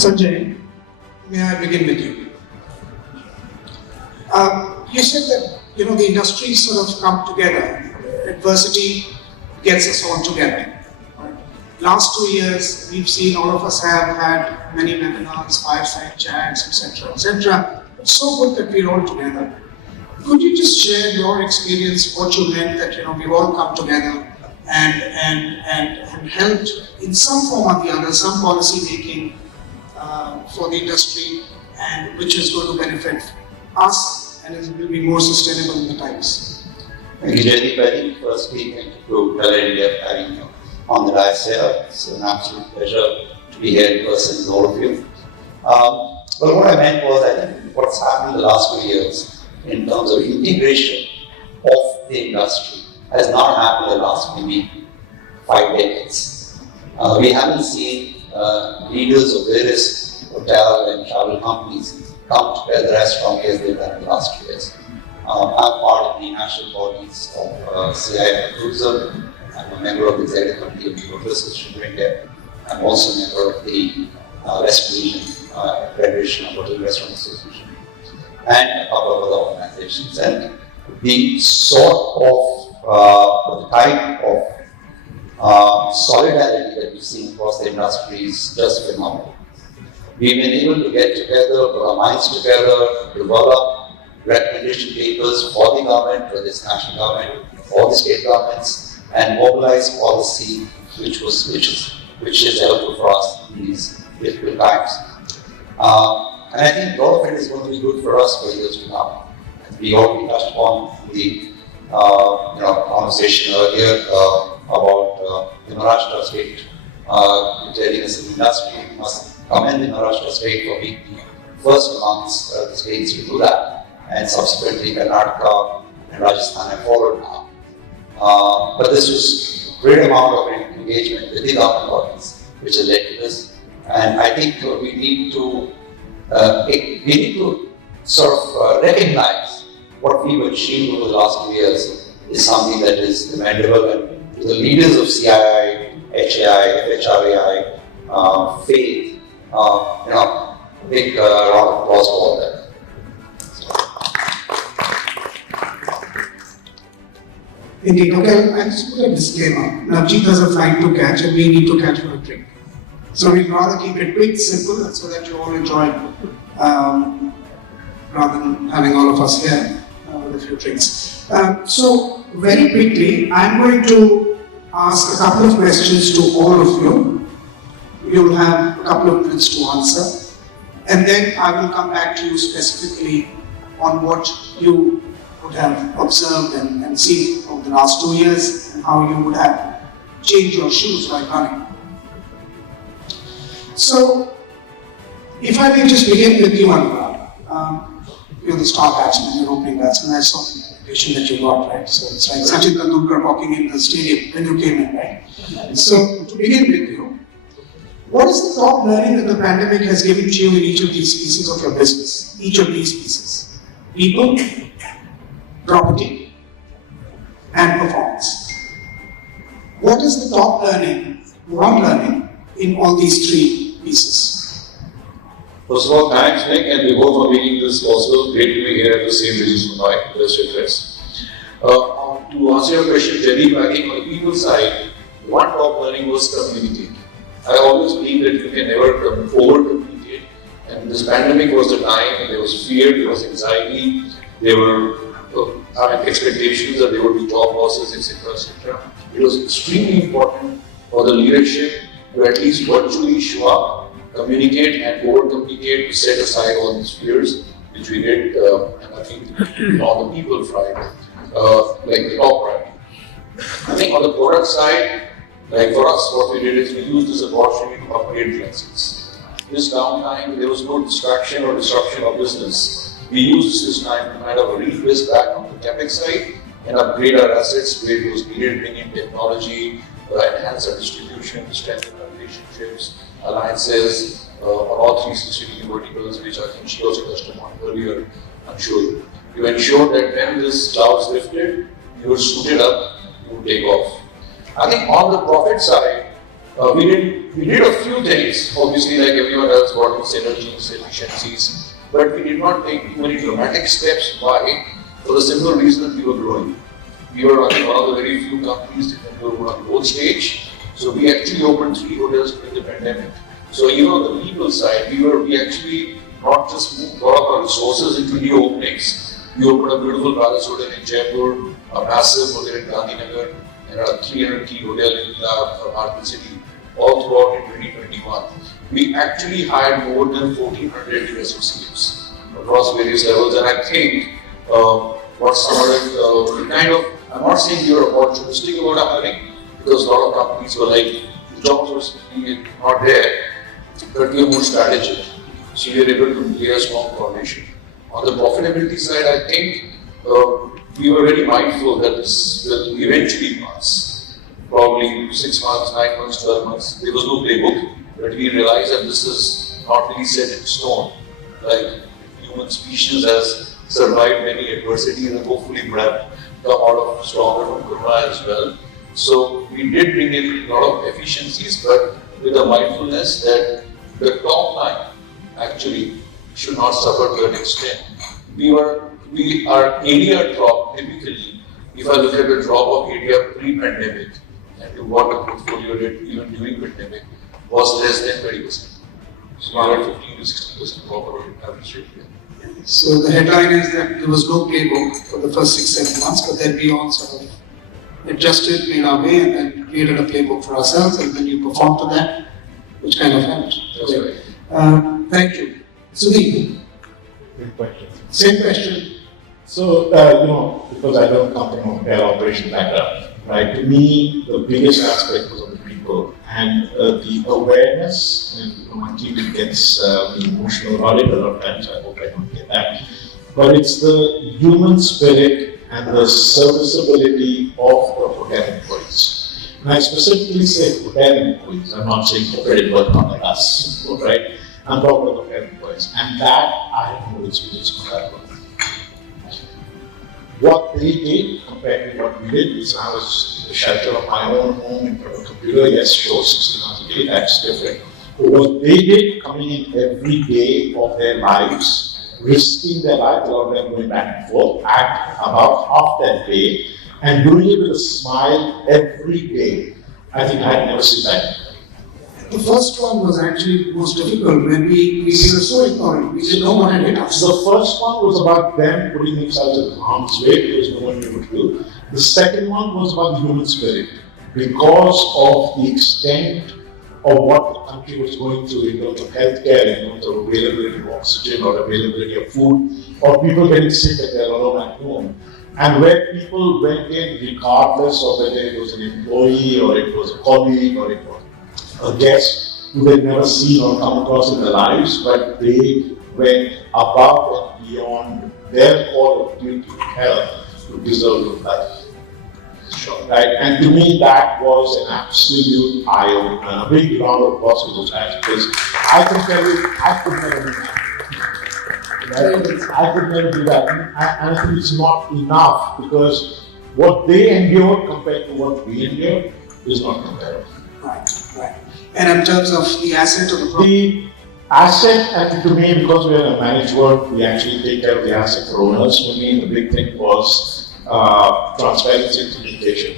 Sanjay, may I begin with you? You said that the industries sort of come together. Adversity gets us all together. Right? Last 2 years, we've seen all of us have had many webinars, fireside chats, etc., etc. It's so good that we're all together. Could you just share your experience, what you meant that we've all come together and helped in some form or the other, some policy making for the industry, and which is going to benefit us and it will be more sustainable in the times? Thank you, Jaideep. I think firstly, thank you to Tele India for having you on the live here. It's an absolute pleasure to be here in person with all of you. But what I meant was, I think what's happened in the last 2 years in terms of integration of the industry has not happened in the last maybe 5 decades. We haven't seen leaders of various hotel and travel companies come together as strongly as they've done in the last 2 years. I'm part of the national bodies of CII Tourism. I'm a member of the Executive Committee of the Hotel Association of India. I'm also a member of the West Region Federation of Hotel Restaurant Association and a couple of other organizations. And the sort of, the type of solidarity that we've seen across the industry is just phenomenal. We've been able to get together, put our minds together, develop recommendation papers for the government, whether it's national government or the state governments, and mobilize policy which is helpful for us in these difficult times. And I think a lot of it is going to be good for us for years to come. We already touched on the conversation earlier about the Maharashtra state readiness in the industry. We must commend the Maharashtra state for being the first amongst the states to do that. And subsequently Karnataka and Rajasthan have followed now. But this was a great amount of engagement with the government bodies which has led to this. And I think we need to sort of recognize what we've achieved over the last 2 years is something that is commendable, and to the leaders of CII, HAI, FHRAI, FAITH, big round of applause for all that. Indeed. Okay, I'll just put a disclaimer. Navjeet has a flight to catch and we need to catch for a drink. So we'd rather keep it quick, simple, so that you all enjoy rather than having all of us here with a few drinks. So very quickly, I'm going to ask a couple of questions to all of you. You'll have a couple of minutes to answer. And then I will come back to you specifically on what you would have observed and seen over the last 2 years and how you would have changed your shoes while running. So, if I may just begin with you, Anurag. You're the star batsman, you're opening batsman. I saw the invitation that you got, right? So it's like Sachin Tendulkar walking in the stadium when you came in, right? So, to begin with you, what is the top learning that the pandemic has given to you in each of these pieces of your business? Each of these pieces. People, property, and performance. What is the top learning, one learning, in all these three pieces? First of all, thanks, Nick and Vibhu, for making this possible. Great to be here at the same Regis Mumbai, best request. To answer your question, Jaideep, I think on the people side, one top learning was communicate. I always believe that you can never over-communicate. And this pandemic was the time when there was fear, there was anxiety, there were expectations that there would be job losses, etc., etc. It was extremely important for the leadership to at least virtually show up, communicate, and over-communicate to set aside all these fears, which we did. And I think on the people side, like the top priority. I think on the product side, like for us, what we did is we used this opportunity to upgrade the assets. This downtime, there was no distraction or disruption of business. We used this time to kind of refocus back on the CapEx side and upgrade our assets where it was needed, bring in technology, enhance our distribution, strengthen our relationships, alliances on all 360 verticals, which I think she also touched upon earlier, I'm sure. You ensure that when this cloud is lifted, you are suited up to take off. I think on the profit side, We did a few things, obviously, like everyone else, got its synergies, efficiencies, but we did not take too many dramatic steps. Why? For the simple reason that we were growing. We were one of the very few companies that were on a growth stage. So we actually opened 3 hotels during the pandemic. So even on the people side, we actually not just moved a lot of our resources into new openings. We opened a beautiful palace hotel in Jaipur, a massive hotel in Gandhinagar, and a 300-key hotel in Bharati City, all throughout in 2021. We actually hired more than 1,400 associates across various levels, and I think what started kind of, I'm not saying we were opportunistic about our hiring, because a lot of companies were like, the jobs were not there, but we were more strategic. So we were able to lay a strong foundation. On the profitability side, I think we were very mindful that this will eventually pass. Probably 6 months, 9 months, 12 months. There was no playbook, but we realized that this is not really set in stone. Like human species has survived many adversities and hopefully would have come out of stronger from Corona as well. So we did bring in a lot of efficiencies, but with a mindfulness that the top line actually should not suffer to an extent. Our ADR drop typically, if I look at the drop of ADR pre-pandemic and to what the portfolio did even during pandemic, was less than 20%. So we are 15 to 16% drop of average rate. So the headline is that there was no playbook for the first 6-7 months, but then we all sort of adjusted, made our way, and then created a playbook for ourselves, and then you performed to that, which kind of helped. That's right. Thank you. Sudeep, Good question. same question. So, because I don't come from a hotel operation background, right, to me, the biggest aspect was of the people and the awareness, and my team gets emotional about it a lot of times, I hope I don't get that, but it's the human spirit and the serviceability of the hotel employees. And I specifically say hotel employees, I'm not saying corporate employees, not like us, right? I'm talking about hotel employees, and that I have no experience on that one. What they did compared to what we did is I was in the shelter of my own home in front of a computer, yes, sure, 16 hours a day, that's different. But what they did coming in every day of their lives, risking their lives, a lot of them going back and forth, at about half that day, and doing it with a smile every day, I think I had never seen that. The first one was actually most difficult when we were so ignorant, we didn't know what had hit us. The first one was about them putting themselves in harm's way because no one knew what to do. The second one was about the human spirit. Because of the extent of what the country was going through in terms of healthcare, in terms of availability of oxygen or availability of food, or people getting sick at their alone at home. And where people went in regardless of whether it was an employee or it was a colleague or it was a guest who they'd never seen or come across in their lives, but they went above and beyond their call of duty to help to preserve your life. Sure. Right? And to me, that was an absolute eye-opener, and a big round of applause for those guys, because I can tell you, I could never do that. Right? I could never do that. And I think it's not enough, because what they endured compared to what we endured is not comparable. Right. And in terms of the asset of the property, The asset, and to me, because we are a managed work, we actually take care of the asset for owners. For me, the big thing was transparency and communication,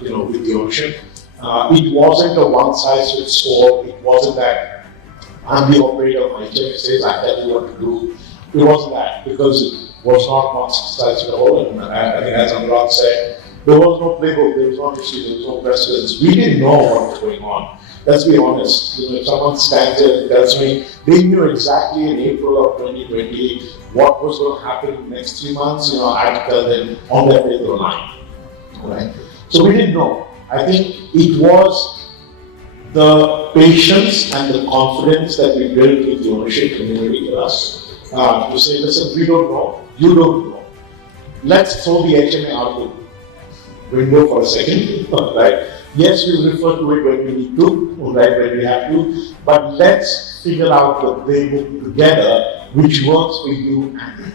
with the ownership. It wasn't a one-size-fits-all. It wasn't that I'm the operator, my HMA says I tell you what to do. It wasn't that, because it was not one-size-fits-all. And I think, as Anurag said, there was no playbook, there was no history, there was no precedence. We didn't know what was going on. Let's be honest. If someone stands there and tells me they knew exactly in April of 2020 what was going to happen in the next 3 months, I had to tell them on that day they were lying. Right? So we didn't know. I think it was the patience and the confidence that we built with the ownership community with us to say, listen, we don't know, you don't know. Let's throw the HMA out the window for a second, right? Yes, we refer to it when we need to, right, when we have to, but let's figure out the playbook together which works for you and me.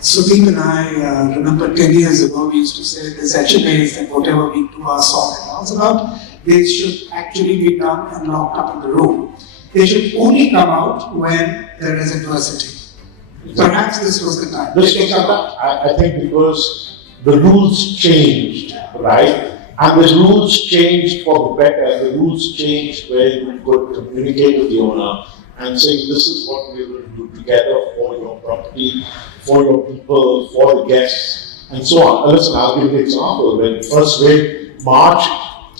Sudeep and I remember 10 years ago we used to say this HMA is that whatever we do are solid. It's about they should actually be done and locked up in the room. They should only come out when there is adversity. Perhaps this was the time. This was I think because the rules changed, right? And the rules changed for the better. The rules changed where you could communicate with the owner and say, this is what we will do together for your property, for your people, for the guests, and so on. And listen, I'll give you an example. When first wave March,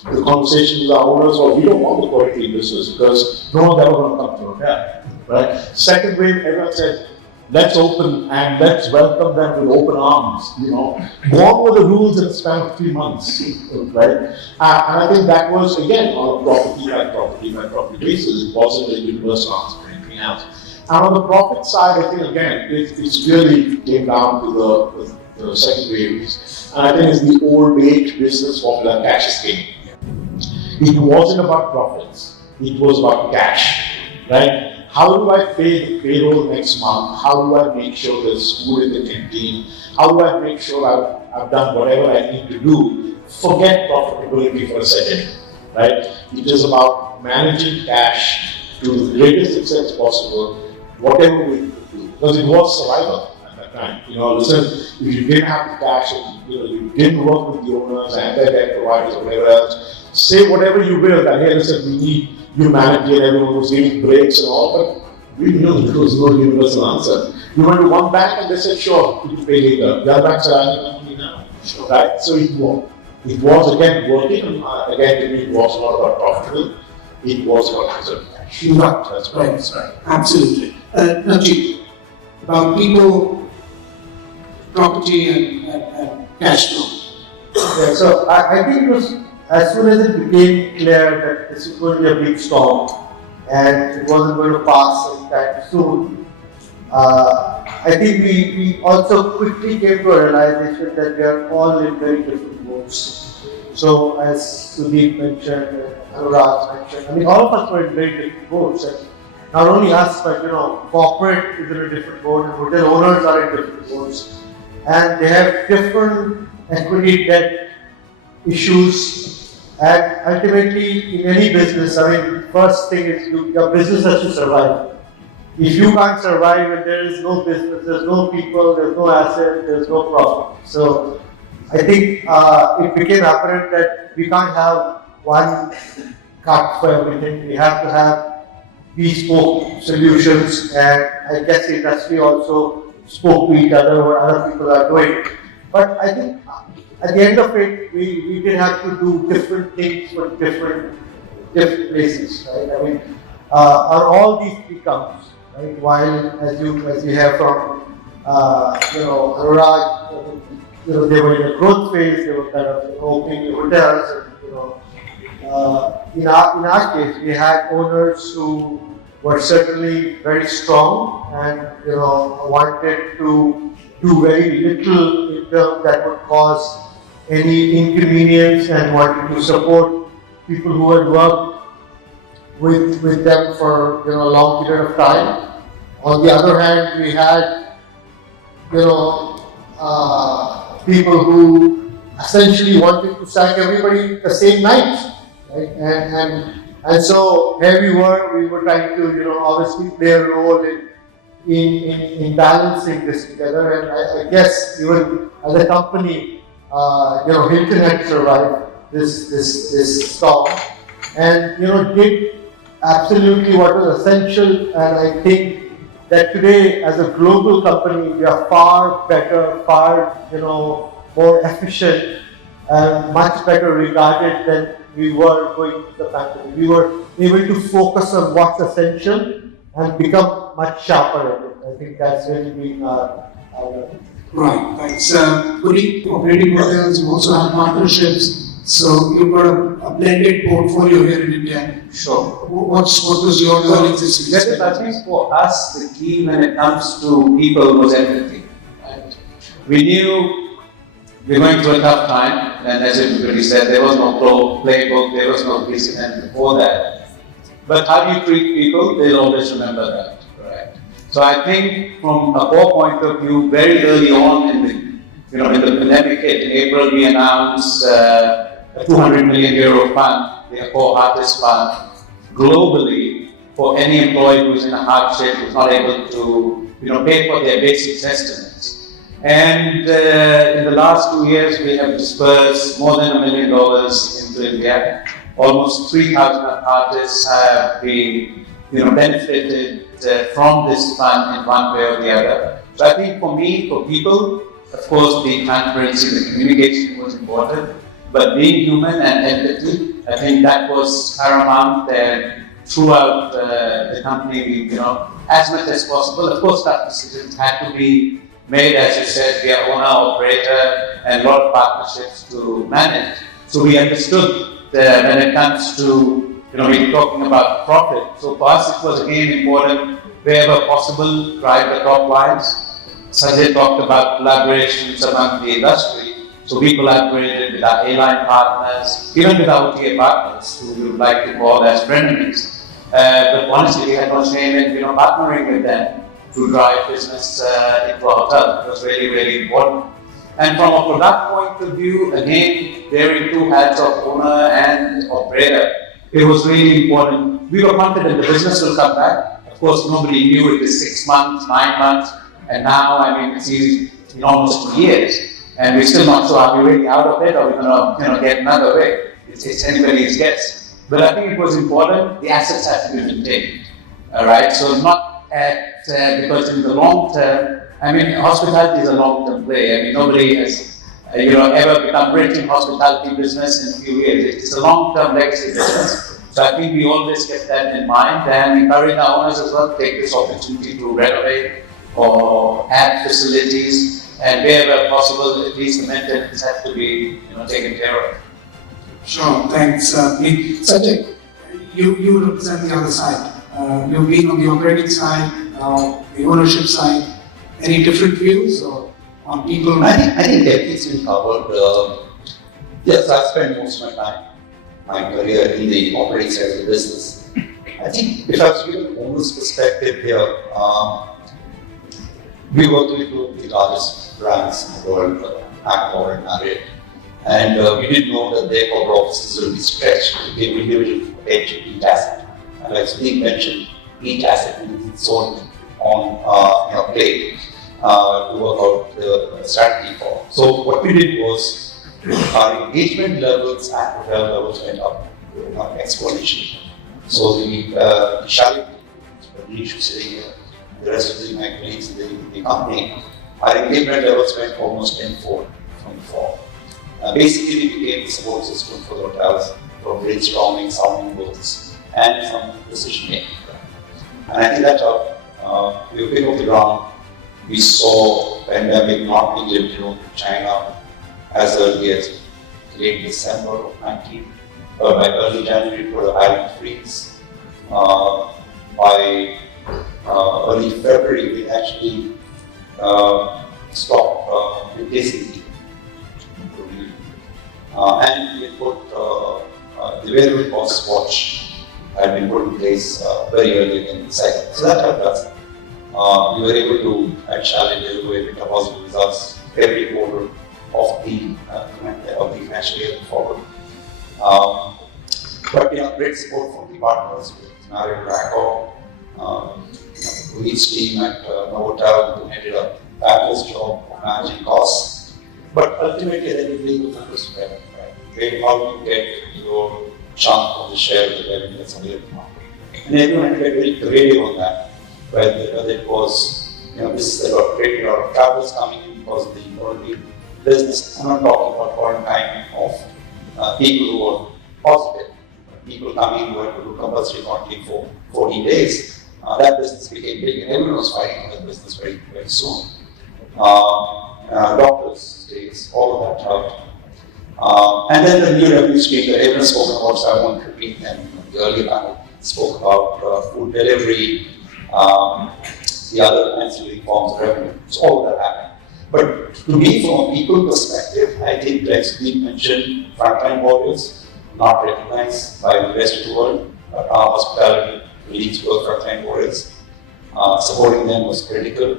the conversation with our owners was, we don't want the quality business because no one's ever going to come to hotel, right? Second wave, everyone said, let's open and let's welcome them with open arms, What were the rules in the span of 3 months, right? And I think that was, again, on a property basis. It wasn't a universal answer or anything else. And on the profit side, I think, again, it's really came down to the second waves. And I think it's the old age business formula, cash is king. It wasn't about profits. It was about cash, right? How do I pay the payroll next month? How do I make sure there's food in the canteen? How do I make sure I've done whatever I need to do? Forget profitability for a second, right? It is about managing cash to the greatest extent possible, whatever we could do. Because it was survival at that time. Listen, if you didn't have the cash, you didn't work with the owners and their debt providers or whatever else, say whatever you will, that hey, listen, we need you manage it, everyone was giving breaks and all, but we knew there was no universal answer. You went to one bank and they said, sure, you can pay later. The other bank said, I need money now. Sure. Right? So it was again working, and again to me it was not about profitable, it was about reserve cash. Right, that's right. Absolutely. Najib, about people, property and cash flow. Yeah, so I think it was, as soon as it became clear that this was going to be a big storm and it wasn't going to pass anytime soon, I think we also quickly came to a realization that we are all in very different boats. So as Sudeep mentioned, Anurag mentioned, all of us were in very different boats. And not only us, but corporate is in a different boat and hotel owners are in different boats. And they have different equity debt issues. And ultimately, in any business, first thing is your business has to survive. If you can't survive and there is no business, there's no people, there's no asset, there's no profit. So I think it became apparent that we can't have one cut for everything. We have to have bespoke solutions, and I guess the industry also spoke to each other what other people are doing. But I think at the end of it, we did have to do different things for different places, right? On all these three counts, right? While as you hear from Anurag, they were in a growth phase, they were kind of opening new hotels, and in our case, we had owners who were certainly very strong and wanted to do very little in terms that would cause any inconvenience and wanted to support people who had worked with them for a long period of time. On the other hand, we had people who essentially wanted to sack everybody the same night, right? And so here we were trying to obviously play a role in balancing this together. And I guess even as a company, Hilton had survived this storm and did absolutely what was essential. And I think that today, as a global company, we are far better, far more efficient, much better regarded than we were going into the pandemic. We were able to focus on what's essential and become much sharper at it. I think that's really been our Right, thanks. Putting operating hotels, you also have partnerships. So you've got a blended portfolio here in India. Sure. What was your learnings this That is, I think, for us, the key when it comes to people was empathy. Right? We knew we were going through a tough time, and as everybody said, there was no playbook, there was no precedent before that. But how do you treat people? They'll always remember that. Right? So I think, from a core point of view, very early on in the pandemic hit, in April we announced a 200 million euro fund. the Core Artist Fund globally for any employee who's in a hardship, who's not able to, pay for their basic estimates. And in the last 2 years, we have dispersed more than $1 million into India. Almost 3,000 artists have been, benefited from this fund in one way or the other. So I think for me, for people, of course, the transparency, the communication was important, but being human and empathy, I think that was paramount. And throughout the company, as much as possible, of course, tough decisions had to be made, as you said, we are owner, operator, and a lot of partnerships to manage. So we understood that when it comes to, we're talking about profit. So for us, it was again important, wherever possible, drive the top lines. Sanjay talked about collaborations among the industry. So we collaborated with our airline partners, even with our OTA partners, who we would like to call as frenemies. But honestly, we had no shame in partnering with them to drive business into our hotel. It was really, really important. And from a product point of view, again, wearing two hats of owner and operator, it was really important. We were confident the business will come back. Of course, nobody knew it was 6 months, 9 months, and now, it's in almost 2 years. And we're still not sure, are we really out of it, or we're going to get another way? It's anybody's guess. But I think it was important, the assets have to be maintained. All right, so not because in the long term, hospitality is a long-term play. Nobody has, ever become rich in hospitality business in a few years. It's a long-term legacy business. So I think we always kept that in mind and encourage our owners as well to take this opportunity to renovate or add facilities, and wherever possible, at least the maintenance has to be, taken care of. Sure, thanks, Puneet. Sanjay, you represent the other side. You've been on the operating side, the ownership side. Any different views on people? I think everything's been covered. Yes, I spent most of my career in the operating side of the business. I think if I was to give an owner's perspective here, we work with two of the largest brands in the world, Accor and Marriott. And we didn't know that their corporate offices will be stretched to give individual potential each asset. And like Steve mentioned, each asset needs its own plate to work out the strategy for. So what we did was our engagement levels at hotel levels went up exponentially. So the Chalet, Manish was sitting here, the rest of my colleagues in the company, our engagement levels went almost tenfold from before. Basically, we became the support system for the hotels for brainstorming, sounding boards, and some decision making. And I think that's how we were big off the ground. We saw pandemic not being limited to China as early as late December of 19. By early January, we put a hiring freeze. By early February, we actually stopped replacing people. And we put the variable cost watch had been put in place very early in the cycle. So that helped us. We were able to at Chalet deliver positive results every quarter of the financial year forward. But great support from the partners with Marriott, Accor, Puneet's team at Novotel, who did a fabulous job of managing costs. But ultimately, then you bring the focus right? How you get your chunk of the share of the revenue that's available. And everyone had to get very creative on that. Whether it was, this created a lot of travelers coming in because of the economy business. I'm not talking about quarantine of people who were positive. People coming who had to do compulsory quarantine for 14 days. That business became big, and everyone was fighting for that business very, very soon. Doctors, stays, all of that helped. And then the new revenue stream that everyone spoke about, so I won't repeat them. The earlier panel spoke about food delivery, the other ancillary forms of revenue. So all of that happened. But to me, from a people perspective, I think, like Steve mentioned, frontline warriors, not recognized by the rest of the world, but our hospitality colleagues were frontline warriors. Supporting them was critical.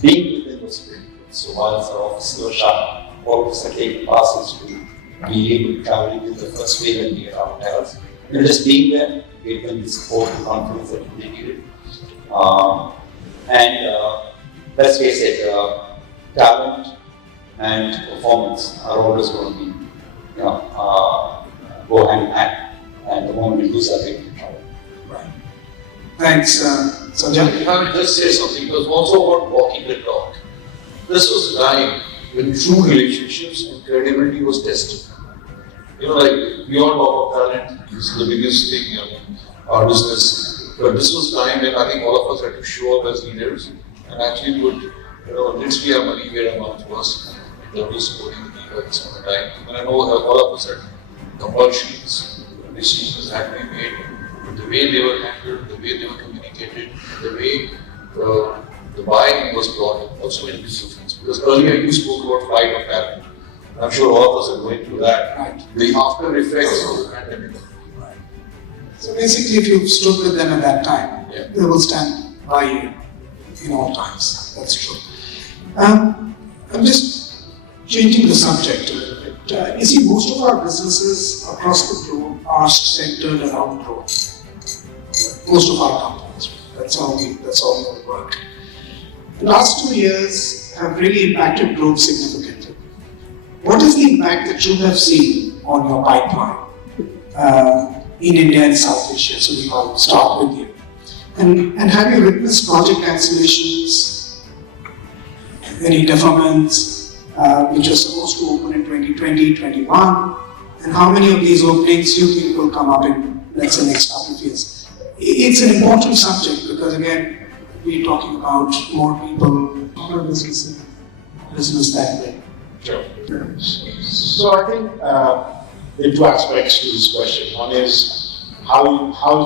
Being with them was critical. So while our offices were shut, all of us are taking passes to being traveling in the first wave and we had our hotels. Just being there gave them the support and confidence that they needed. Let's face it, talent and performance are always going to be, go hand in hand. And the moment we lose that, we can trouble. Right. Thanks, Sanjay. If I may just say something, it was also about walking the talk. This was a time when true relationships and credibility was tested. Like we all talk of talent, this is the biggest thing in our business. But this was time when I think all of us had to show up as leaders and actually put, literally our money where our mouth was in terms of supporting the people at this point in time. And I know all of us had compulsions, decisions had to be made, but the way they were handled, the way they were communicated, the way the buying was brought also made a difference. Because earlier you spoke about flight of talent. I'm sure all of us are going through that. Right. The after effects of the pandemic. So basically, if you stood with them at that time, Yeah. they will stand by you in all times. That's true. I'm just changing the subject a little bit. You see, most of our businesses across the globe are centered around growth. Most of our companies. That's how we work. The last 2 years have really impacted growth significantly. What is the impact that you have seen on your pipeline in India and South Asia? So we will start with you. And have you witnessed project cancellations, any deferments, which are supposed to open in 2020, 21? And how many of these openings you think will come up in, let's say, next couple of years? It's an important subject because, again, we're talking about more people, more business that way. Sure. So I think there are two aspects to this question. One is how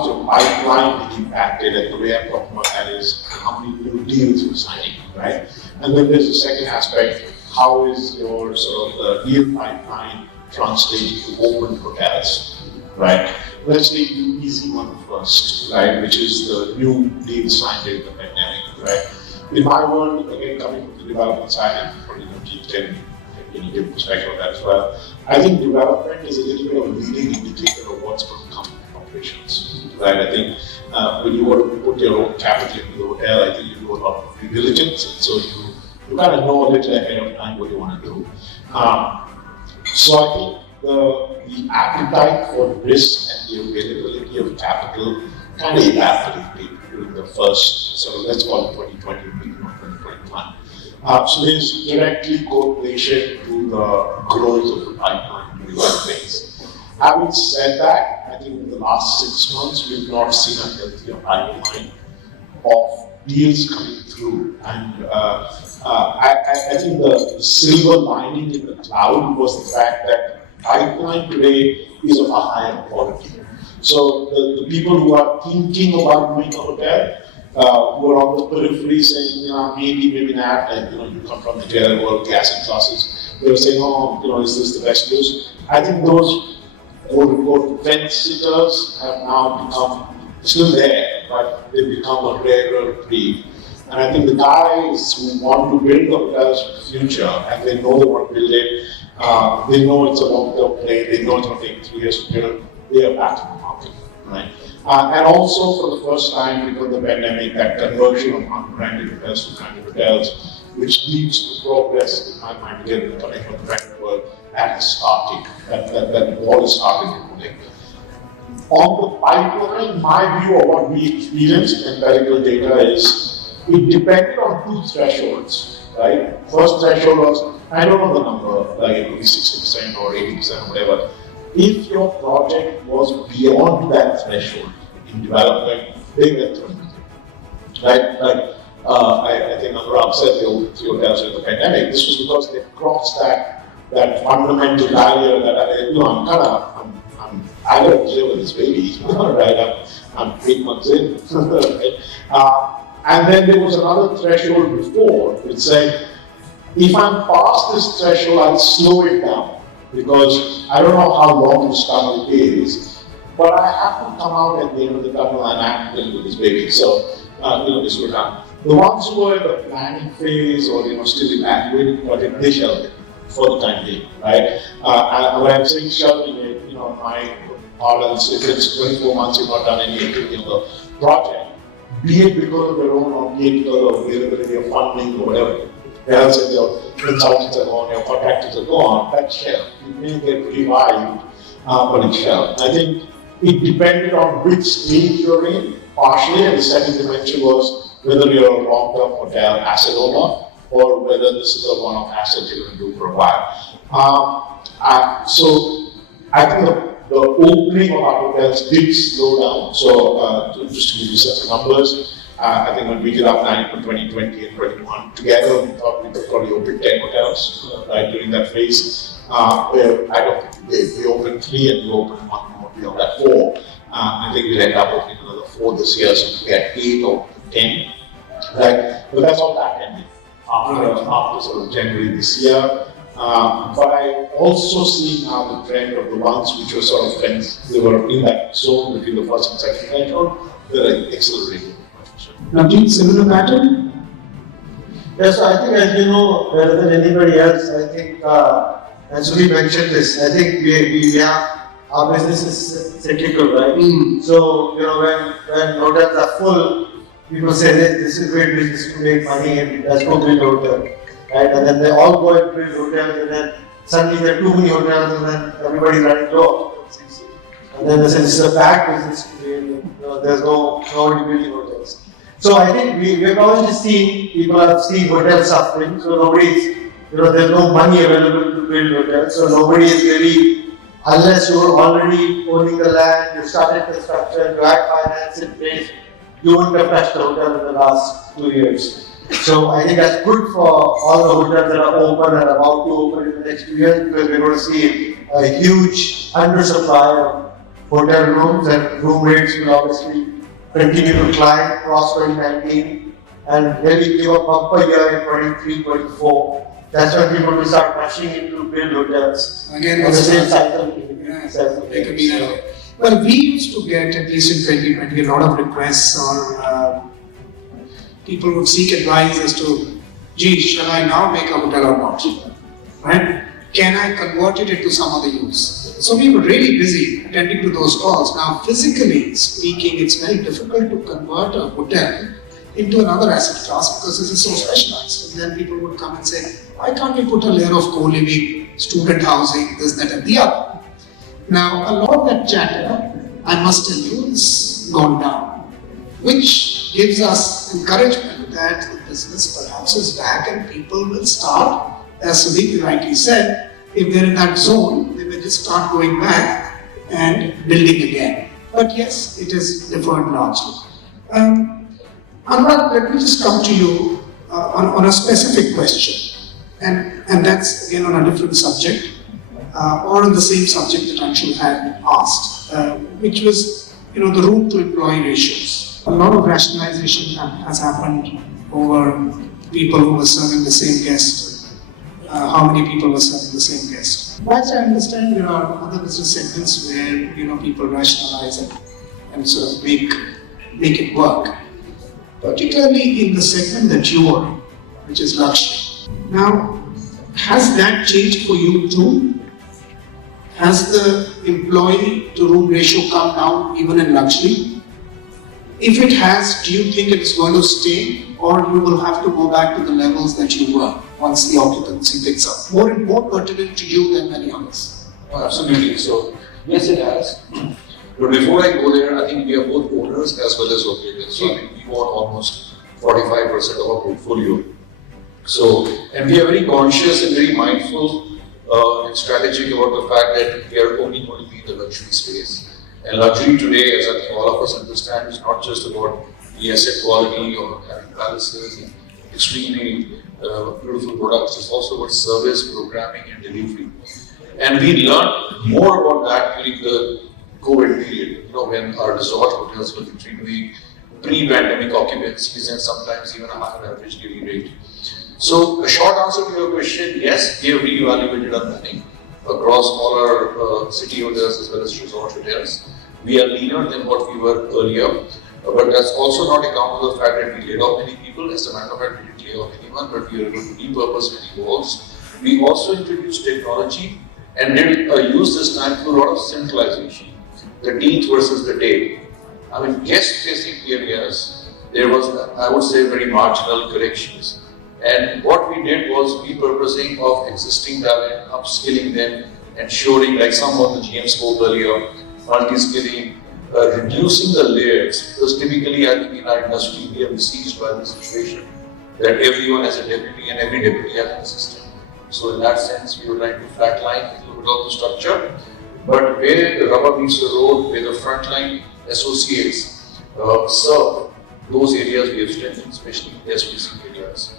is your pipeline being impacted, and the way I'm talking about that is how many new deals you're signing, right? And then there's the second aspect, how is your sort of the deal pipeline translating to open hotels, right? Let's take the easy one first, right, which is the new deal signed during the pandemic, right? In my world, again, coming from the development side, and probably can give perspective on that as well. I think development is a little bit of a leading indicator of what's going to come in operations, right? I think when you want to put your own capital into the hotel, I think you do a lot of due diligence, and so you kind of know a little ahead of time what you want to do. So I think the appetite for risk and the availability of capital kind of evaporated during the first, sort of, let's call it 2020, beginning of 2021. So there's directly correlation to the growth of the pipeline in the phase. Having said that, I think in the last 6 months, we've not seen a healthier pipeline of deals coming through. And I think the silver lining in the cloud was the fact that pipeline today is of a higher quality. So the people who are thinking about doing a hotel, who are on the periphery saying, maybe not, and you come from the general world, gas and classes, they were saying, is this the best use? I think those quote-unquote fence sitters have now become still there, but they've become a rarer breed. And I think the guys who want to build the hotels for the future, and they know they want to build it, they know it's a long-term play, they know it's going to take 3 years to build, they are back in the market, right? And also for the first time because of the pandemic, that conversion of unbranded hotels to branded hotels, which leads to progress in my mind again in the coming from the branded world, that has started, that wall is starting to moving. On the pipeline, my view of what we experienced in empirical data is it depended on 2 thresholds, right? First threshold was, I don't know the number, like it could be 60% or 80% or whatever. If your project was beyond that threshold in development, they went through it. Right? Like I think Anurag said, the old 3 hotels in the pandemic, this was because they crossed that fundamental barrier that I got to live with this baby, right? I'm 8 months in, right? And then there was another threshold before which said, if I'm past this threshold, I'll slow it down because I don't know how long this tunnel is, but I have to come out at the end of the tunnel and act with this baby. So, this will come. The ones who are in the planning phase or still evaluating project, they shall for the time being, right? And when I'm saying shelving it, my parlance, if it's 24 months, you've not done any activity on the project, be it because of their own or be it because of availability of funding or whatever. Else, if your consultants are gone, your contractors are gone, that's shelved. You may get revived, but it's shelved. I think it depended on which stage you're in, partially, and the second dimension was whether you're a long-term hotel asset owner or whether this is a one-off asset you're going to do for a while. So I think the opening of our hotels did slow down. So just to give you some numbers, I think when we did our planning for 2020 and 2021 together, we thought we could probably open 10 hotels right during that phase. Where I don't think we opened 3 and we opened 1 more beyond that 4. I think we'll end up opening another 4 this year, so we get 8 or 10. Right? But that's all back ended after sort of January this year. But I also see now the trend of the ones which were sort of trends, they were in that zone between the first and second threshold, they're accelerating. Navjit, similar pattern? Yes, so I think as you know better than anybody else, I think, and Suri mentioned this, I think we have, our business is cyclical, right? So, when hotels are full, people say this is great business to make money and let's go build a hotel, right? And then they all go and build hotels and then suddenly there are too many hotels and then everybody's running low. And then they say this is a bad business to do, there's nobody building hotels. So I think we've always seen, people have seen hotels suffering, so nobody's, there's no money available to build hotels, so nobody is really, unless you're already owning the land, you started construction, you had finance in place, you wouldn't have touched the hotel in the last 2 years. So I think that's good for all the hotels that are open and about to open in the next 2 years, because we're going to see a huge undersupply of hotel rooms, and room rates will obviously continue to climb across 2019 and maybe give a bumper year in 23, 24. That's when people will start rushing into build hotels. Again, on the same cycle. They could be that way. Well, we used to get, at least in 2020, a lot of requests, or people would seek advice as to, gee, shall I now make a hotel or not? Right? Can I convert it into some other use? So we were really busy attending to those calls. Now, physically speaking, it's very difficult to convert a hotel into another asset class because this is so specialized. And then people would come and say, why can't we put a layer of co-living, student housing, this, that, and the other? Now, a lot of that chatter, I must tell you, is gone down, which gives us encouragement that the business perhaps is back and people will start, as Sudeep rightly said, if they're in that zone, they will just start going back and building again. But yes, it is deferred largely. Anurag, let me just come to you on a specific question, and that's again on a different subject, or on the same subject that Anshul had asked, which was the room to employee ratios. A lot of rationalization has happened over people who were serving the same guest. How many people were serving the same guest? Whilst I understand there are other business segments where people rationalize and sort of make it work. Particularly in the segment that you are in, which is luxury. Now, has that changed for you too? Has the employee to room ratio come down even in luxury? If it has, do you think it is going to stay, or you will have to go back to the levels that you were once the occupancy picks up? More pertinent to you than many others. Absolutely. So, yes, it has. But before I go there, I think we are both owners as well as operators. So, I mean, we own almost 45% of our portfolio. So, and we are very conscious and very mindful and strategic about the fact that we are only going to be in the luxury space. And luxury today, as I think all of us understand, is not just about the asset quality or having palaces and extremely beautiful products. It's also about service, programming, and delivery. And we learned more about that during the COVID period, when our resort hotels were literally pre-pandemic occupancies and sometimes even a higher average daily rate. So, a short answer to your question, yes, we have reevaluated our planning across all our city hotels as well as resort hotels. We are leaner than what we were earlier, but that's also not account of the fact that we laid off many people. As a matter of fact, we didn't lay off anyone, but we are able to repurpose many walls We also introduced technology and did use this time to a lot of centralization. The teeth versus the tail. I mean, guest-facing areas, there was, I would say, very marginal corrections. And what we did was repurposing of existing talent, upskilling them, ensuring, like some of the GM spoke earlier, multi-skilling, reducing the layers. Because typically, I think in our industry, we are besieged by the situation that everyone has a deputy and every deputy has an assistant. So in that sense, we would like to flatline a little bit of the structure. But where the rubber meets the road, where the frontline associates serve, those areas we have strengthened, especially guest-facing areas.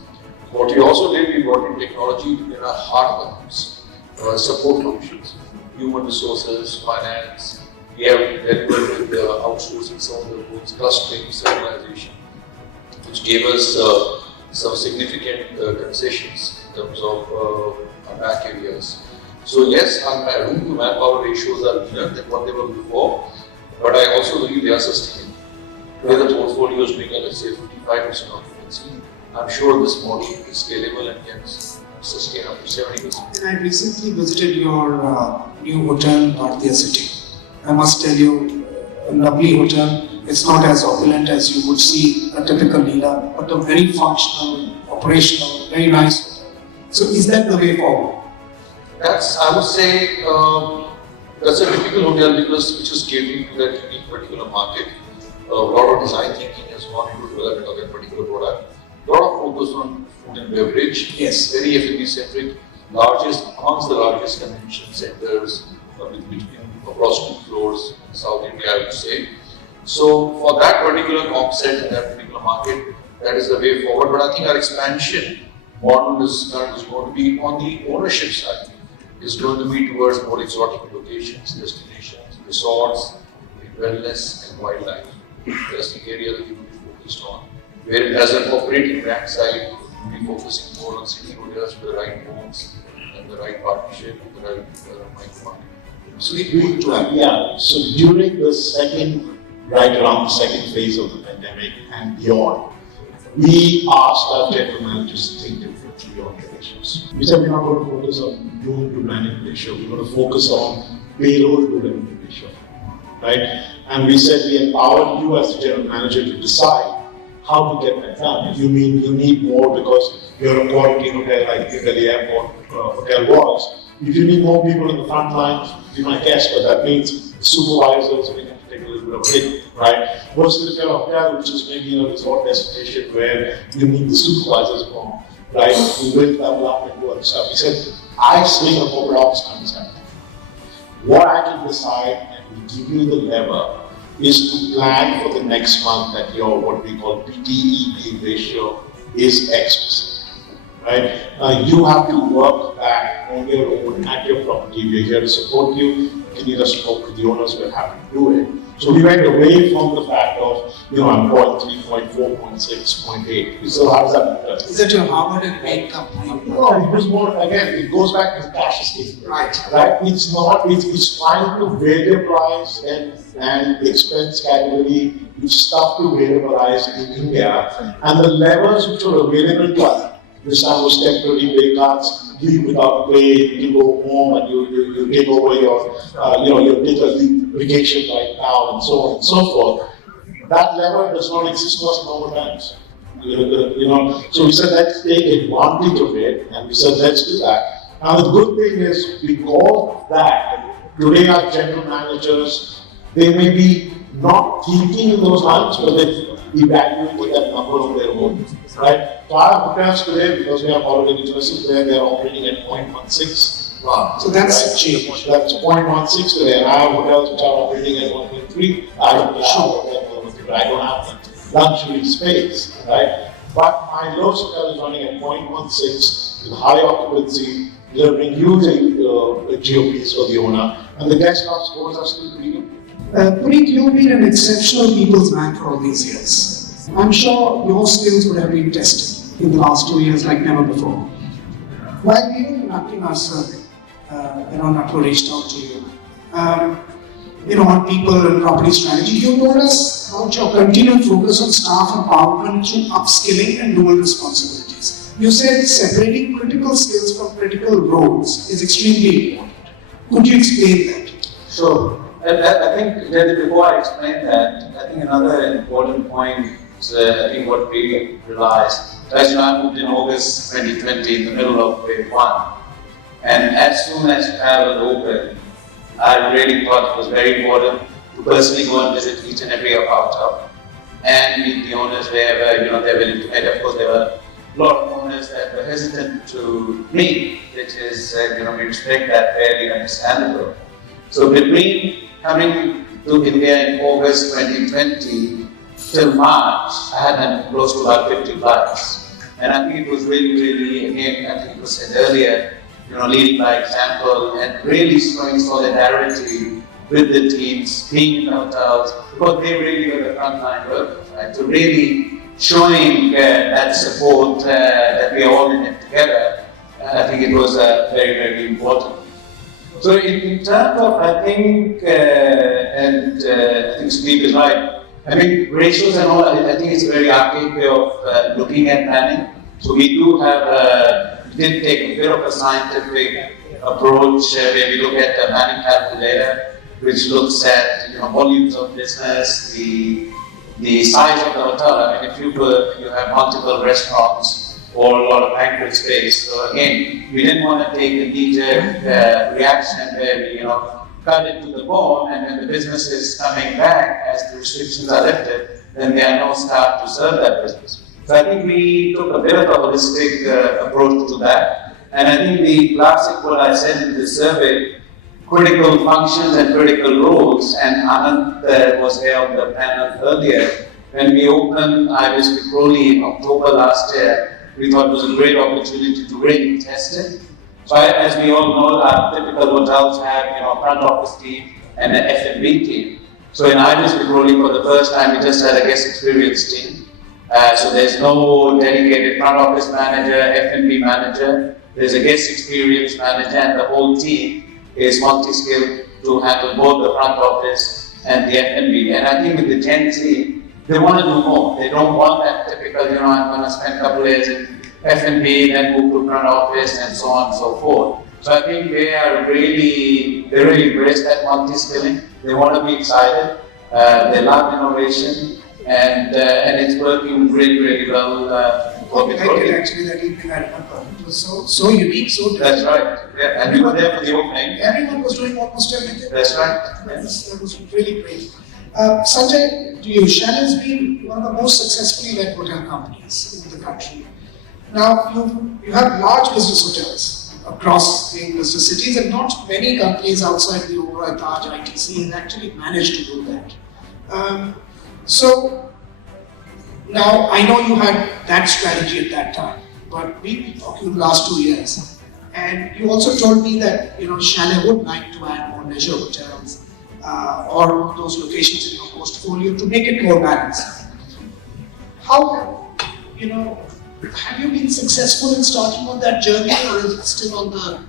What we also did, we brought in technology in our hard buttons, support functions, human resources, finance. We have delivered with outsourcing some of the roles, clustering, centralization, which gave us some significant concessions in terms of our back areas. So yes, our room to manpower ratios are leaner than what they were before, but I also believe they are sustainable. Where the portfolio is doing, let's say, 55% occupancy, I'm sure this model is scalable and can sustain up to 70%. And I recently visited your new hotel, Bhartiya City. I must tell you, a lovely hotel. It's not as opulent as you would see a typical Leela, but a very functional, operational, very nice hotel. So is that the way forward? That's, I would say, that's a typical hotel because which is catering to that unique particular market. A lot of design thinking has gone into development of that particular product. A lot of focus on food and beverage. Yes. Very F&B centric. Amongst the largest convention centers between across 2 floors in South India, I would say. So for that particular concept and that particular market, that is the way forward. But I think our expansion model is going to be on the ownership side. Is going to be towards more exotic locations, destinations, resorts, wellness and wildlife. That's the area that we will be focused on. Where as an operating brand side, we will be focusing more on city hotels with the right homes and the right partnership with the right market. So we So during the right around the second phase of the pandemic and beyond, we asked our general managers to think differently on ratios. We said we're not going to focus on human to planning ratio, we're going to focus on payroll to revenue ratio, right? And we said we empower you as the general manager to decide how to get that done. If you mean you need more because you're a quality hotel like the Delhi Airport hotel was, if you need more people in the front line, be my guest, but that means supervisors, we have to take a little bit of hit, right? Versus if you're a hotel which is maybe in a resort destination where you need the supervisors more, right? We will level up and do other stuff. We said, I swing a corporate office concept. What I can decide and give you the lever is to plan for the next month that your what we call PTEP ratio is X%. Right? You have to work back on your own at your property. We're here to support you. If you need us to talk to the owners, we're happy to do it. So we went away from the fact of, I'm 0.3, 0.4, 0.6, 0.8. So how does that matter? Is that your Harvard and Bain company? No, it was more, again, it goes back to the cash escape. Right. Right? It's not, it's trying to variabilize and expense category, stuff to variabilize in India. And the levers which are available to us, this time was temporary pay cards, leave without pay, you go home and you take over your, you take a vacation right now and so on and so forth. That lever does not exist for us in normal times. So we said let's take advantage of it and we said let's do that. Now the good thing is because of that, today our general managers, they may be not thinking in those lines, but they evaluating that number on their own, right? So our hotels today, because we have already expressive there, they are operating at 0.16. Wow. So that's a change. That's 0.16 today. I have hotels which are operating at 1.3. I don't have the luxury space, right? But my lowest hotel is running at 0.16 with high occupancy, delivering huge GOPs for the owner, and the guest house scores are still pretty good. Puneet, you've been an exceptional people's man for all these years. I'm sure your skills would have been tested in the last 2 years like never before. While we were conducting our survey, Natko reached out to you, on people and property strategy, you told us about your continued focus on staff empowerment through upskilling and dual responsibilities. You said separating critical skills from critical roles is extremely important. Could you explain that? Sure. I think that before I explain that, I think another important point is I think what we realized. As you know, I moved in August 2020 in the middle of wave 1. And as soon as travel opened, I really thought it was very important to personally go and visit each and every apartment and meet the owners wherever they're willing to meet. Of course, there were a lot of owners that were hesitant to meet, which is we respect that, fairly understandable. So between coming to India in August 2020 till March, I had done close to about 50 flights. And I think it was really, again, I think it was said earlier, leading by example and really showing solidarity with the teams, being in the hotels, because they really were the frontline workers, right? So really showing that support that we are all in it together, I think it was very important. So in terms of, I think, I think Steve is right. I mean, ratios and all, I think it's a very archaic way of looking at planning. So we do have, we did take a bit of a scientific approach where we look at the planning calculator, which looks at volumes of business, the size of the hotel. I mean, if you have multiple restaurants or a lot of banquet space. So again, we didn't want to take a knee-jerk reaction where we cut it to the bone, and when the business is coming back as the restrictions are lifted, then there are no staff to serve that business. So I think we took a bit of a holistic approach to that. And I think the classic, what I said in the survey, critical functions and critical roles, and Anand was here on the panel earlier. When we opened Ibis Vikhroli in October last year, we thought it was a great opportunity to really test it. So as we all know, our typical hotels have a front office team and an F&B team. So in Ibis Vikhroli, for the first time, we just had a guest experience team. So there's no dedicated front office manager, F&B manager. There's a guest experience manager, and the whole team is multi-skilled to handle both the front office and the F&B. And I think with the Gen Z, they want to do more. They don't want that typical, I'm going to spend a couple of years in F&B, then move to front office, and so on and so forth. So I think they really embrace that multi-skilling. They want to be excited. They love innovation, and it's working really well. I did actually that evening, I remember. It was so unique, so different. That's right. Yeah, and we were there for the opening. Everyone was doing almost everything. That's right. Yes, that was really great. Sanjay, to you, Chalet has been one of the most successfully led hotel companies in the country. Now, you have large business hotels across the business cities, and not many companies outside the Oberoi, Taj, ITC have actually managed to do that. So, now I know you had that strategy at that time, but we've been talking the last 2 years. And you also told me that Chalet would like to add more leisure hotels or those locations in your portfolio to make it more balanced. How, have you been successful in starting on that journey, or is it still on the?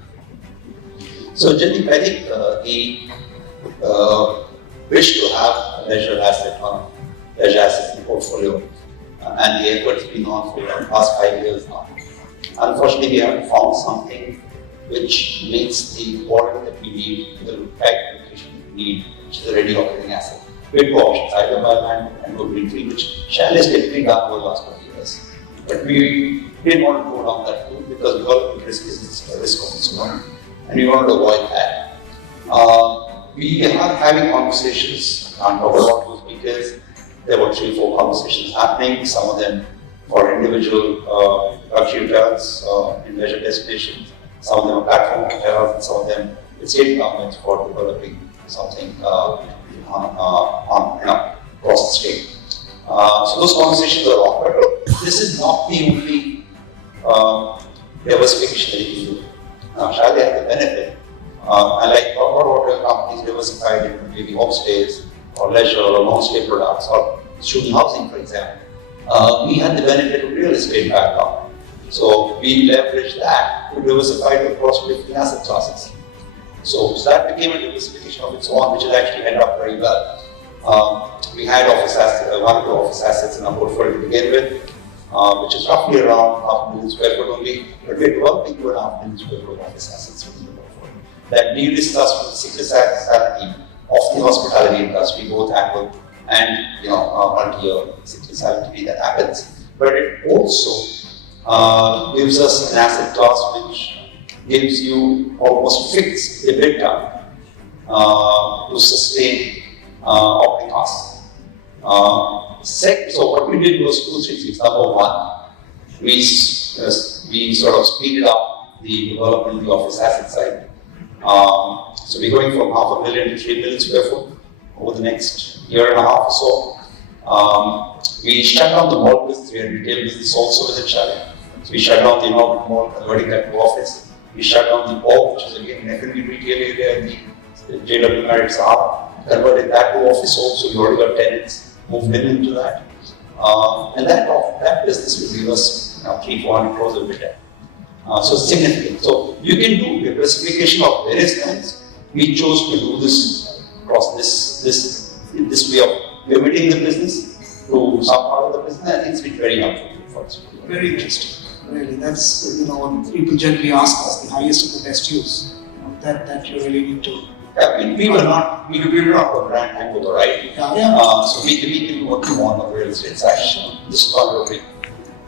So, Jaideep, I think the wish to have a leisure asset in the portfolio, and the effort's been on for the past 5 years now. Unfortunately, we haven't found something which meets the quality that we need, the right location we need, which is a ready operating asset. We had two options, either buy land and go greenfield, which Chalet has typically done over the last 20 years. But we didn't want to go down that route because we thought the risk is a risk of its own, and we wanted to avoid that. We are having conversations, can't talk about those because there were 3-4 conversations happening, some of them for individual luxury hotels in leisure destinations, some of them are platform hotels, and some of them with state governments for developing something across the state. So those conversations are on, but this is not the only diversification that you do. Chalet has the benefit, unlike corporate hotel companies diversified into maybe homestays or leisure or long-stay products or student housing, for example. We had the benefit of real estate background. So we leveraged that to diversify across different asset classes. So that became a diversification of its own, which has actually ended up very well. We had one or two office assets in our portfolio to begin with. which is roughly around 500,000 square foot only, but we're developing 2.5 million square foot office assets within the portfolio. That de-risks us from the cyclicality of the hospitality industry, both annual and multi-year cyclicality that happens. But it also gives us an asset class which gives you almost fixed EBITDA to sustain operating costs. So what we did was 2 things. Number one, we sort of speeded up the development of the office asset side. So we're going from 500,000 to 3 million square foot over the next year and a half or so. We shut down the mall business. We had retail business also within Chalet. So we shut down the Inaugural Mall, converting that to office. We shut down the Orb, which is again an F&B retail area in the JW Marriott Sahara, converted that to office also. We already got tenants moved into that. And that business will give us 300-400 crores of EBITDA. So significant. So you can do diversification of various kinds. We chose to do this across this way of limiting the business to some part of the business. I think it's been very helpful for us. Very interesting. Really, that's what people generally ask us, the highest of the best use. That you really need to. Yeah, we were not a brand angle, right? Yeah. So we can do what we want on the real estate side. This is not really.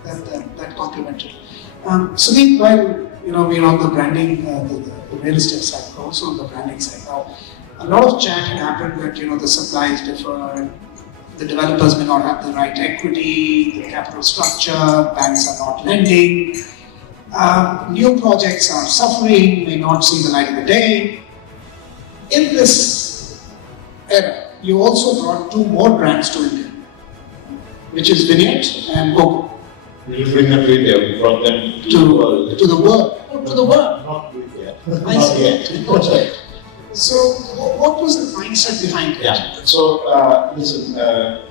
That complemented. Sudeep, while we're on the branding, the real estate side, but also on the branding side now, a lot of chat had happened that the supplies differ, the developers may not have the right equity, the capital structure, banks are not lending, new projects are suffering, may not see the light of the day. In this era, you also brought 2 more brands to India, which is Vineyard and Gogo. We didn't bring them to India, we brought them to the world. To the world. Oh, to the world. Not to India. I Not see. yet. Not yet. So, what was the mindset behind it? Yeah. So, listen,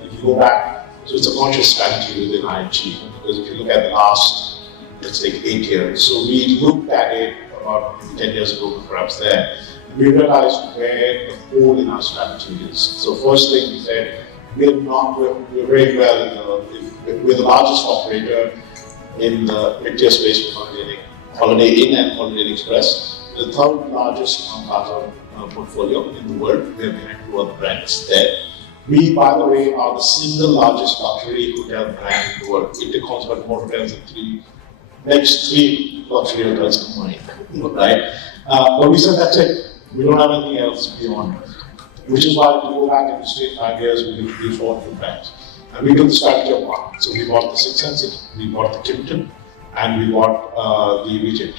if you go back, so it's a conscious strategy within IHG, because if you look at the last, let's take 8 years, so we looked at it about 10 years ago, perhaps there, we realized where the hole in our strategy is. So first thing we said, we're very well, we're the largest operator in the mid-tier space for Holiday Inn and Holiday Inn Express, the 3rd largest non-plaza portfolio in the world. We're behind 2 other brands there. We, by the way, are the single largest luxury hotel brand in the world. It accounts for more hotels than next 3 luxury hotels combined, right? But we said that's it. We don't have anything else beyond it. Which is why if you go back in the straight 5 years, we bought 2 brands. And we took the strategy of 1. So we bought the Six Senses, we bought the Kimpton, and we bought the Regent.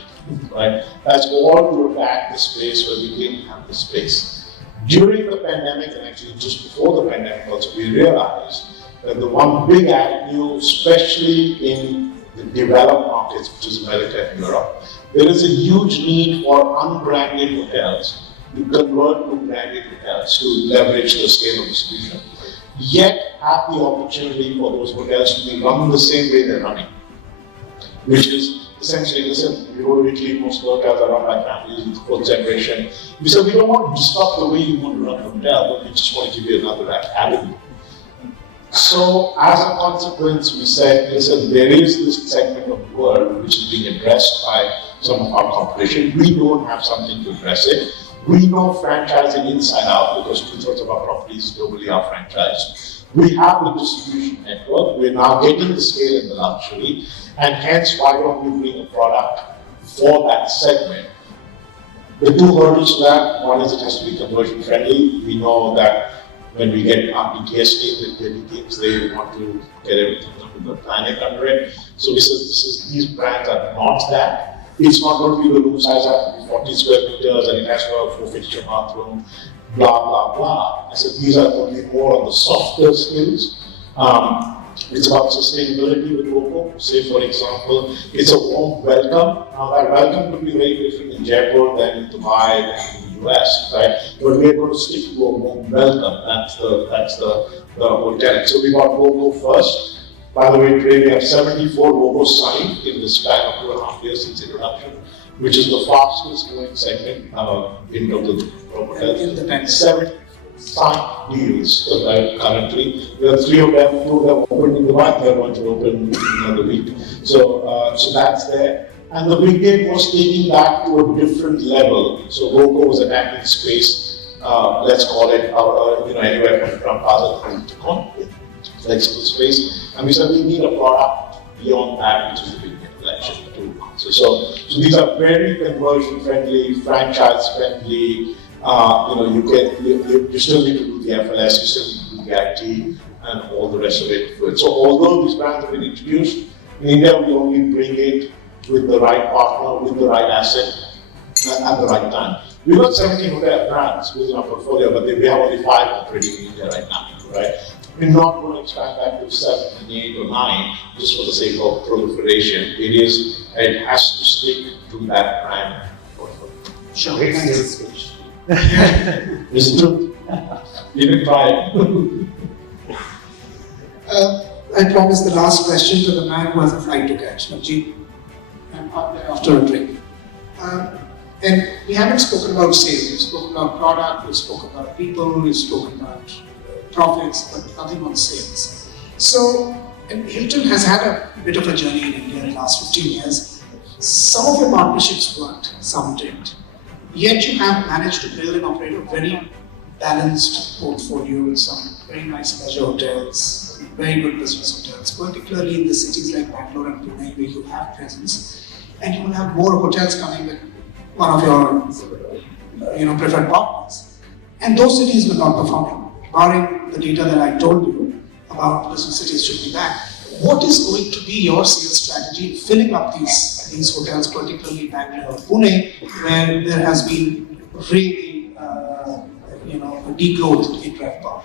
Right? That's all to attack the space where we didn't have the space. During the pandemic, and actually just before the pandemic also, we realized that the one big avenue, especially in the developed markets, which is America and Europe, there is a huge need for unbranded hotels to convert to branded hotels to leverage the scale of distribution, yet have the opportunity for those hotels to be run the same way they're running, which is essentially, listen, you go to Italy, most hotels are run by families with 4th generation. We said, we don't want to disrupt the way you want to run a hotel, but we just want to give you another avenue. So, as a consequence, we said, listen, there is this segment of the world which is being addressed by some of our competition. We don't have something to address it. We know franchising inside out because 2/3 of our properties globally are franchised. We have the distribution network. We're now getting the scale in the luxury, and hence why don't we bring a product for that segment? The 2 hurdles to that, one is it has to be conversion friendly. We know that when we get our BTS teams, they want to get everything under the planet under it. So we said these brands are not that. It's not going to be the room size has to be 40 square meters and it has to have a 4-fixture bathroom, blah, blah, blah. I said these are going to be more on the softer skills. It's about sustainability with Gogo. Say, for example, it's a warm welcome. Now, that welcome could be very different in Jaipur than in Dubai than in the US, right? But we're going to stick to a warm welcome. That's the whole tenet. So we got Gogo first. By the way, today we have 74 logos signed in the span of 2.5 years since introduction, which is the fastest growing segment in terms of hotels. 74 signed deals currently. There are 3 of them, 2 of them opened in the month, they're going to open in another week. So that's there. And the brigade was taking that to a different level. So GoCo was attacking space, let's call it, anywhere from Plaza to flexible space. And we said we need a product beyond that, which is the brigade collection too. So these are very conversion friendly, franchise friendly. You still need to do the FLS, you still need to do the IT, and all the rest of it. So although these brands have been introduced, in India we only bring it with the right partner, with the right asset, at the right time. We've got 17 hotel brands within our portfolio, but we have only 5 operating in India right now, right? We're not going to expand that to 7, 8, or 9 just for the sake of proliferation. It has to stick to that brand portfolio. Sure. Great Thanks. sales pitch. It's true. You can try it. I promise the last question to the man who has a flight to catch, Ajit, and after a drink. And we haven't spoken about sales, we've spoken about product, we've spoken about people, we've spoken about profits, but nothing on sales. So, and Hilton has had a bit of a journey in India in the last 15 years. Some of your partnerships worked, some didn't. Yet you have managed to build and operate a very balanced portfolio with some very nice pleasure hotels, very good business hotels, particularly in the cities like Bangalore and Pune where you have presence. And you will have more hotels coming with one of your preferred partners. And those cities were not performing, barring the data that I told you about business cities should be back. What is going to be your sales strategy in filling up these hotels, particularly Bangalore, Pune, where there has been really a degrowth in RevPAR?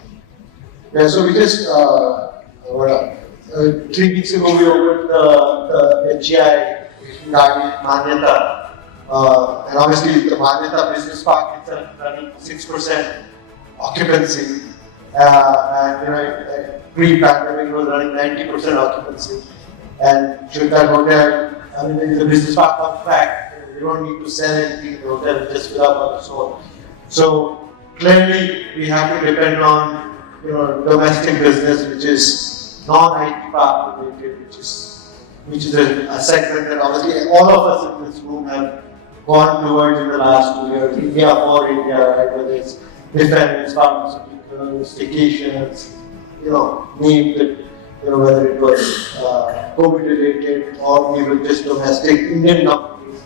Yeah, so we just 3 weeks ago we opened the GI Manyata, and obviously the Manyata Business Park is running 6% occupancy, and pre-pandemic was running 90% occupancy, and should that hotel, if the business park comes back, you don't need to sell anything in the hotel, just fill up on its own. So clearly we have to depend on domestic business, which is non-IT park related, which is a segment that obviously all of us in this room have gone towards in the last 2 years. India for India, right? Whether it's defense, pharmaceuticals, vacations, name it, whether it was COVID related or even just domestic Indian companies,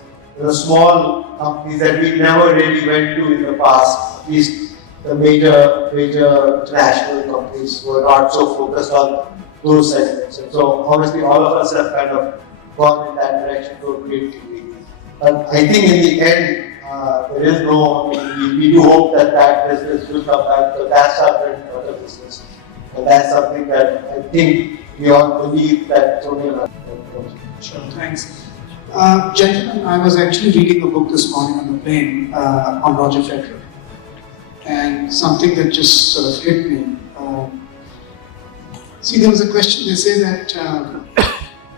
small companies that we never really went to in the past, at least the major international companies were not so focused on those segments. And so obviously all of us have kind of gone in that direction to a great degree. But I think in the end, there is we do hope that business will come back, because that's our bread and butter business. And that's something that I think we all believe that it's only a matter of time. Sure, thanks. Gentlemen, I was actually reading a book this morning on the plane on Roger Federer. And something that just sort of hit me. See, there was a question, they say that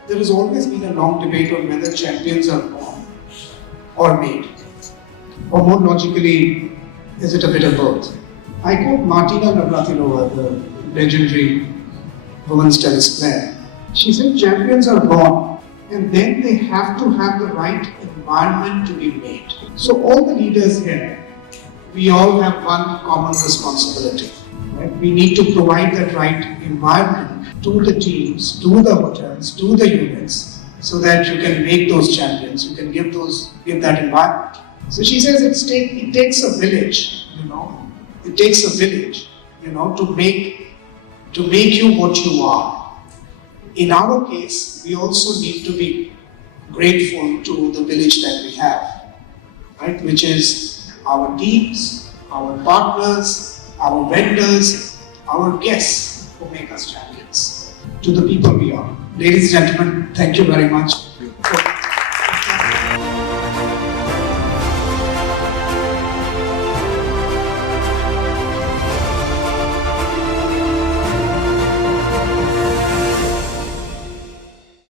there has always been a long debate on whether champions are born or made. Or more logically, is it a bit of both? I quote Martina Navratilova, the legendary women's tennis player. She said champions are born and then they have to have the right environment to be made. So all the leaders here, we all have one common responsibility. Right? We need to provide that right environment to the teams, to the hotels, to the units, so that you can make those champions, you can give that environment. So she says it takes a village, it takes a village, to make you what you are. In our case, we also need to be grateful to the village that we have, right? Which is our teams, our partners, our vendors, our guests who make us champions, to the people we are. Ladies and gentlemen, thank you very much.